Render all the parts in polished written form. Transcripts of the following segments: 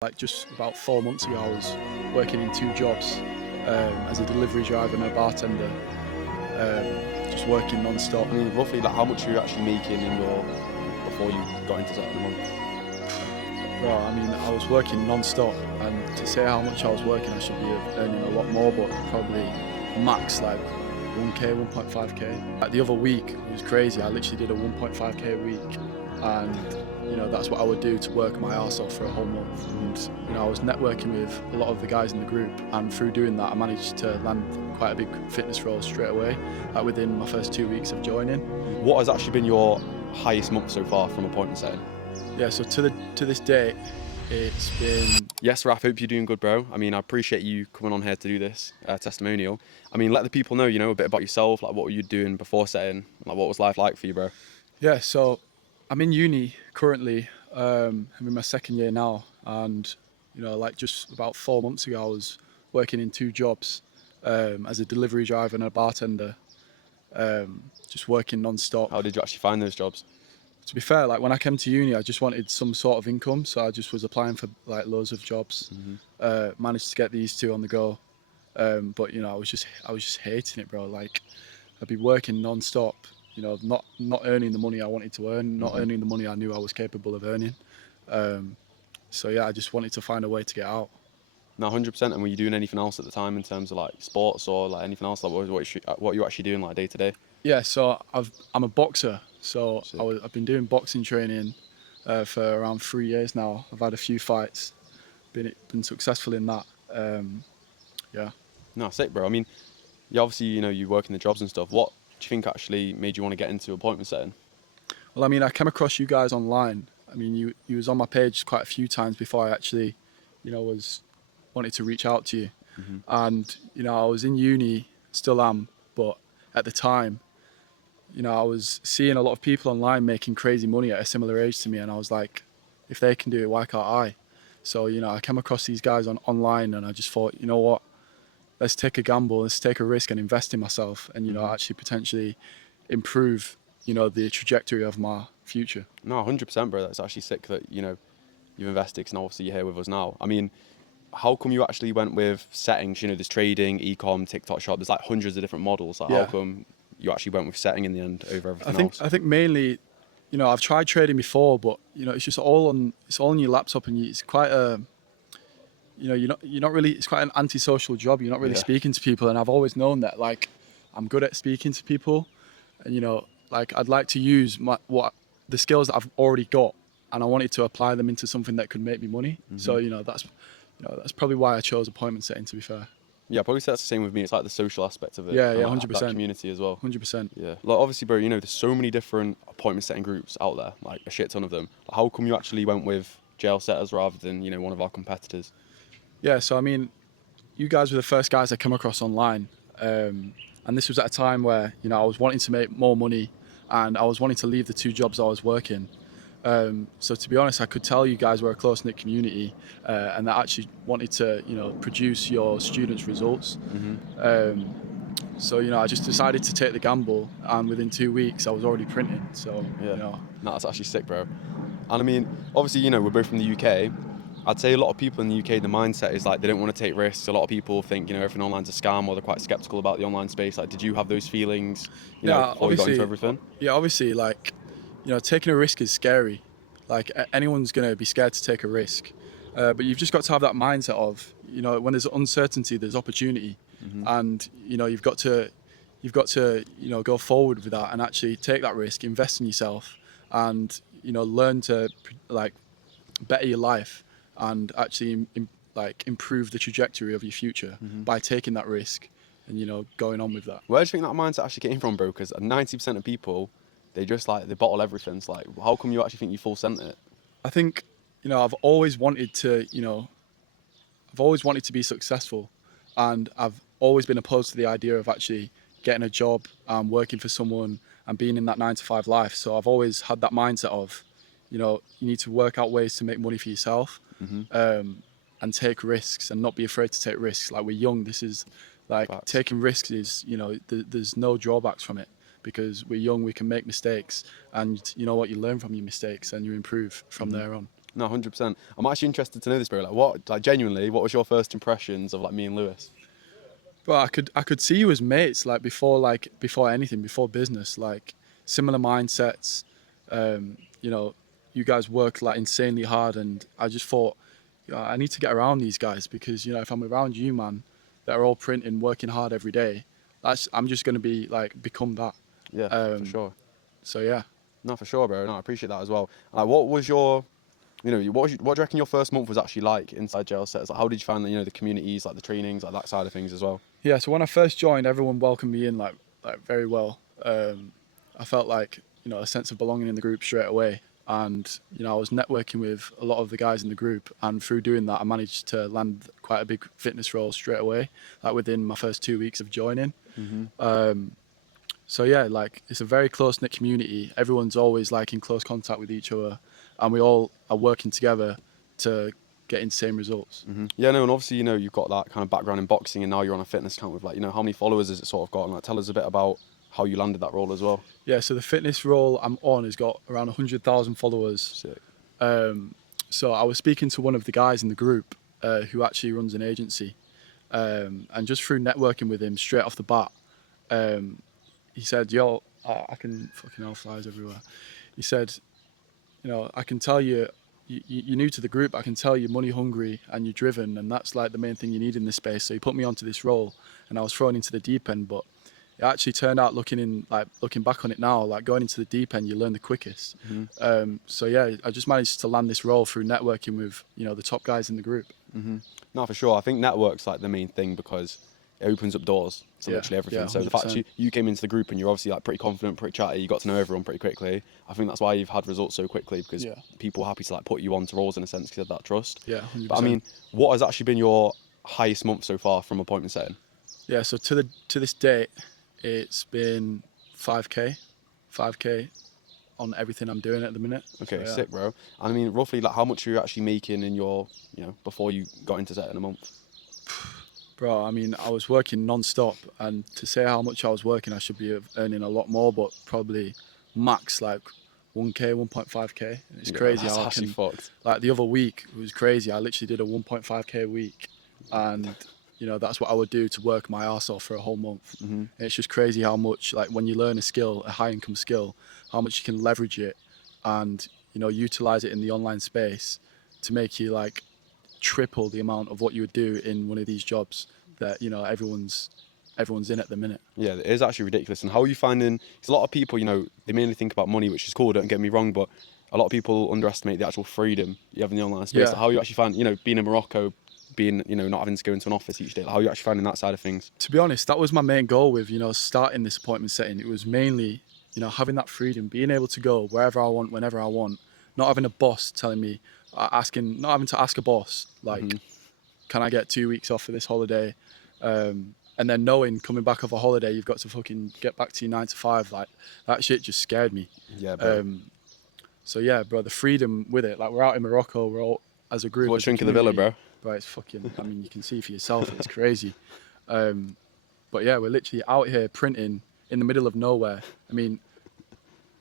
Like just about 4 months ago, I was working in two jobs as a delivery driver and a bartender, just working non-stop. I mean, roughly, like, how much were you actually making in your before you got into that month? Bro, I mean, I was working non-stop, and to say how much I was working, I should be earning a lot more, but probably max like 1k, 1.5k. Like the other week, it was crazy. I literally did a 1.5k a week, and that's what I would do to work my arse off for a whole month. And I was networking with a lot of the guys in the group, and through doing that, I managed to land quite a big fitness role straight away, like within my first 2 weeks of joining. What has actually been your highest month so far from appointment setting? Yeah, so to this day, it's been. Yes, Raf, hope you're doing good, bro. I mean, I appreciate you coming on here to do this testimonial. I mean, let the people know, a bit about yourself, like what were you doing before setting, like what was life like for you, bro? Yeah, so I'm in uni currently. I'm in my second year now, and like just about 4 months ago, I was working in two jobs as a delivery driver and a bartender, just working non-stop. How did you actually find those jobs? To be fair, like when I came to uni, I just wanted some sort of income, so I just was applying for like loads of jobs. Managed to get these two on the go, but I was just hating it, bro. Like I'd be working non-stop, not earning the money I wanted to earn, not earning the money I knew I was capable of earning. So yeah, I just wanted to find a way to get out. No, 100%. And were you doing anything else at the time in terms of like sports or like anything else? Like what you actually doing like day to day? Yeah, so I'm a boxer, so Sick. I've been doing boxing training for around 3 years now. I've had a few fights, been successful in that. Yeah. No, sick, bro. I mean, you obviously, you work in the jobs and stuff. What do you think actually made you want to get into appointment setting? Well, I mean, I came across you guys online. I mean, you was on my page quite a few times before I actually, was wanted to reach out to you. And I was in uni, still am, but at the time, I was seeing a lot of people online making crazy money at a similar age to me, and I was like, if they can do it, why can't I? So I came across these guys online, and I just thought, you know what, let's take a gamble, let's take a risk and invest in myself, and actually potentially improve, the trajectory of my future. No, 100%, bro. That's actually sick that, you've invested and obviously you're here with us now. I mean, how come you actually went with settings? There's trading, e-com, TikTok shop. There's like hundreds of different models. Like, Yeah. how come you actually went with setting in the end over I everything think else? I think mainly, I've tried trading before, but it's just all on your laptop, and it's quite a, you're not really. It's quite an antisocial job. You're not really Yeah. speaking to people, and I've always known that. Like, I'm good at speaking to people, and like I'd like to use the skills that I've already got, and I wanted to apply them into something that could make me money. So that's probably why I chose appointment setting. To be fair. Yeah, I probably say that's the same with me. It's like the social aspect of it. Yeah, And yeah, like, that 100%, community as well. 100%. Yeah. Like, obviously, bro, there's so many different appointment setting groups out there, like a shit ton of them. Like, how come you actually went with jail setters rather than, one of our competitors? Yeah, so I mean, you guys were the first guys I come across online, and this was at a time where I was wanting to make more money, and I was wanting to leave the two jobs I was working. So to be honest, I could tell you guys were a close knit community, and that actually wanted to produce your students' results. So I just decided to take the gamble, and within 2 weeks I was already printing. So Yeah. No, that's actually sick, bro. And I mean, obviously, we're both from the UK. I'd say a lot of people in the UK, the mindset is like they don't want to take risks. A lot of people think, everything online's a scam, or they're quite skeptical about the online space. Like, did you have those feelings, yeah, before you got into everything? obviously, like taking a risk is scary. Like anyone's gonna be scared to take a risk, but you've just got to have that mindset of when there's uncertainty, there's opportunity, and you've got to go forward with that and actually take that risk, invest in yourself, and learn to like better your life and actually like improve the trajectory of your future by taking that risk and going on with that. Where do you think that mindset actually came from, bro? Because 90% of people, they just like they bottle everything. It's like, how come you actually think you full sent it? I think I've always wanted to I've always wanted to be successful, and I've always been opposed to the idea of actually getting a job and working for someone and being in that 9 to 5 life. So I've always had that mindset of you need to work out ways to make money for yourself, and take risks and not be afraid to take risks. Like, we're young. This is like Facts. taking risks is there's no drawbacks from it, because we're young, we can make mistakes, and you learn from your mistakes and you improve from there on. No, 100%. I'm actually interested to know this, bro. Like genuinely, what was your first impressions of like me and Lewis? But I could see you as mates before anything, before business, like similar mindsets. You know, you guys work like insanely hard, and I just thought, I need to get around these guys because if I'm around you, man, that are all printing, working hard every day, I'm just gonna be like become that. Yeah, for Um, sure. so yeah. No, for sure, bro. No, I appreciate that as well. Like, what was your, what do you reckon your first month was actually like inside jail sets? Like, how did you find the communities, like the trainings, like that side of things as well? Yeah, so when I first joined, everyone welcomed me in like very well. I felt like a sense of belonging in the group straight away, and I was networking with a lot of the guys in the group, and through doing that, I managed to land quite a big fitness role straight away, like within my first 2 weeks of joining. So yeah, like it's a very close knit community. Everyone's always like in close contact with each other, and we all are working together to get insane results. Yeah, no, and obviously, you've got that kind of background in boxing, and now you're on a fitness account with like, how many followers has it sort of got? And like, tell us a bit about how you landed that role as well. Yeah, so the fitness role I'm on has got around 100,000 followers. Sick. So I was speaking to one of the guys in the group who actually runs an agency, and just through networking with him straight off the bat, he said, "Yo, I can fucking hell flies everywhere." He said, "I can tell you're new to the group. I can tell you're money hungry and you're driven, and that's like the main thing you need in this space." So he put me onto this role, and I was thrown into the deep end, but it actually turned out looking back on it now, like going into the deep end, you learn the quickest. So yeah, I just managed to land this role through networking with the top guys in the group. No, for sure. I think network's like the main thing because it opens up doors to Yeah, literally everything. yeah, So the fact 100%. you came into the group and you're obviously like pretty confident, pretty chatty, you got to know everyone pretty quickly. I think that's why you've had results so quickly because Yeah. people are happy to like put you onto roles in a sense because of that trust. Yeah, 100%. But I mean, what has actually been your highest month so far from appointment setting? Yeah, so to this date, it's been 5k on everything I'm doing at the minute. Okay, So, yeah. sick, bro. And I mean, roughly, like, how much are you actually making in your, before you got into setting a month? Bro, I mean, I was working non-stop, and to say how much I was working, I should be earning a lot more, but probably max like 1k, 1.5k. And it's crazy That's how I actually can. fucked. Like the other week, it was crazy. I literally did a 1.5k a week, and that's what I would do to work my ass off for a whole month. And it's just crazy how much, like, when you learn a skill, a high income skill, how much you can leverage it, and utilize it in the online space to make you like triple the amount of what you would do in one of these jobs that everyone's in at the minute. Yeah, it is actually ridiculous. And how are you finding? Because a lot of people, they mainly think about money, which is cool. Don't get me wrong, but a lot of people underestimate the actual freedom you have in the online space. Yeah. Like, how you actually find, being in Morocco, being, not having to go into an office each day. Like, how are you actually finding that side of things? To be honest, that was my main goal with starting this appointment setting. It was mainly having that freedom, being able to go wherever I want, whenever I want, not having a boss telling me, not having to ask a boss like, can I get 2 weeks off for this holiday? And then knowing coming back off a holiday, you've got to fucking get back to your 9 to 5. Like, that shit just scared me. Yeah, bro. So yeah, bro, the freedom with it. Like, we're out in Morocco, we're all as a group. What as a shrink of the villa, community. bro? Bro, it's fucking. I mean, you can see for yourself. It's crazy. But yeah, we're literally out here printing in the middle of nowhere. I mean,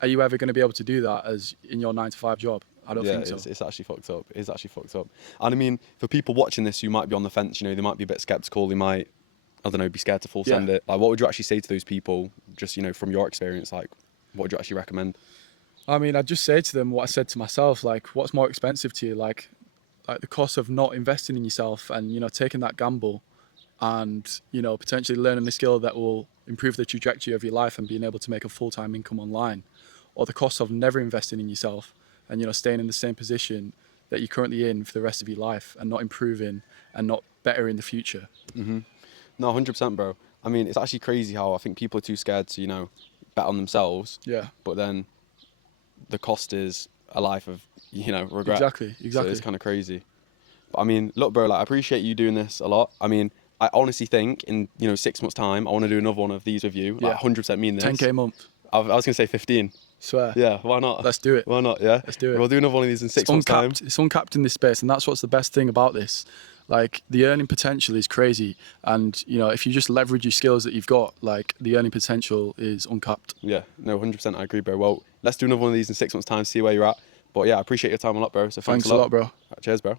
are you ever going to be able to do that as in your 9 to 5 job? I don't think so. It's actually fucked up. It's actually fucked up. And I mean, for people watching this who might be on the fence, they might be a bit skeptical. They might, I don't know, be scared to full send it. Like, what would you actually say to those people? Just from your experience, like, what would you actually recommend? I mean, I'd just say to them what I said to myself. Like, what's more expensive to you? Like the cost of not investing in yourself and taking that gamble, and potentially learning a skill that will improve the trajectory of your life and being able to make a full-time income online, or the cost of never investing in yourself and staying in the same position that you're currently in for the rest of your life and not improving and not better in the future. No, 100%, bro. I mean, it's actually crazy how I think people are too scared to, bet on themselves. Yeah. But then the cost is a life of, regret. Exactly. So it's kind of crazy. But I mean, look, bro, like, I appreciate you doing this a lot. I mean, I honestly think in, 6 months' time, I want to do another one of these with you. Yeah. Like, 100% mean this. 10k a month. I was going to say 15. Swear. Yeah, why not? Let's do it. Why not, yeah? Let's do it. We'll do another one of these in 6 months' time. It's uncapped in this space, and that's what's the best thing about this. Like, the earning potential is crazy, and if you just leverage your skills that you've got, like, the earning potential is uncapped. Yeah, no, 100%, I agree, bro. Well, let's do another one of these in 6 months' time, see where you're at. But yeah, I appreciate your time a lot, bro. So Thanks a lot, bro. Cheers, bro.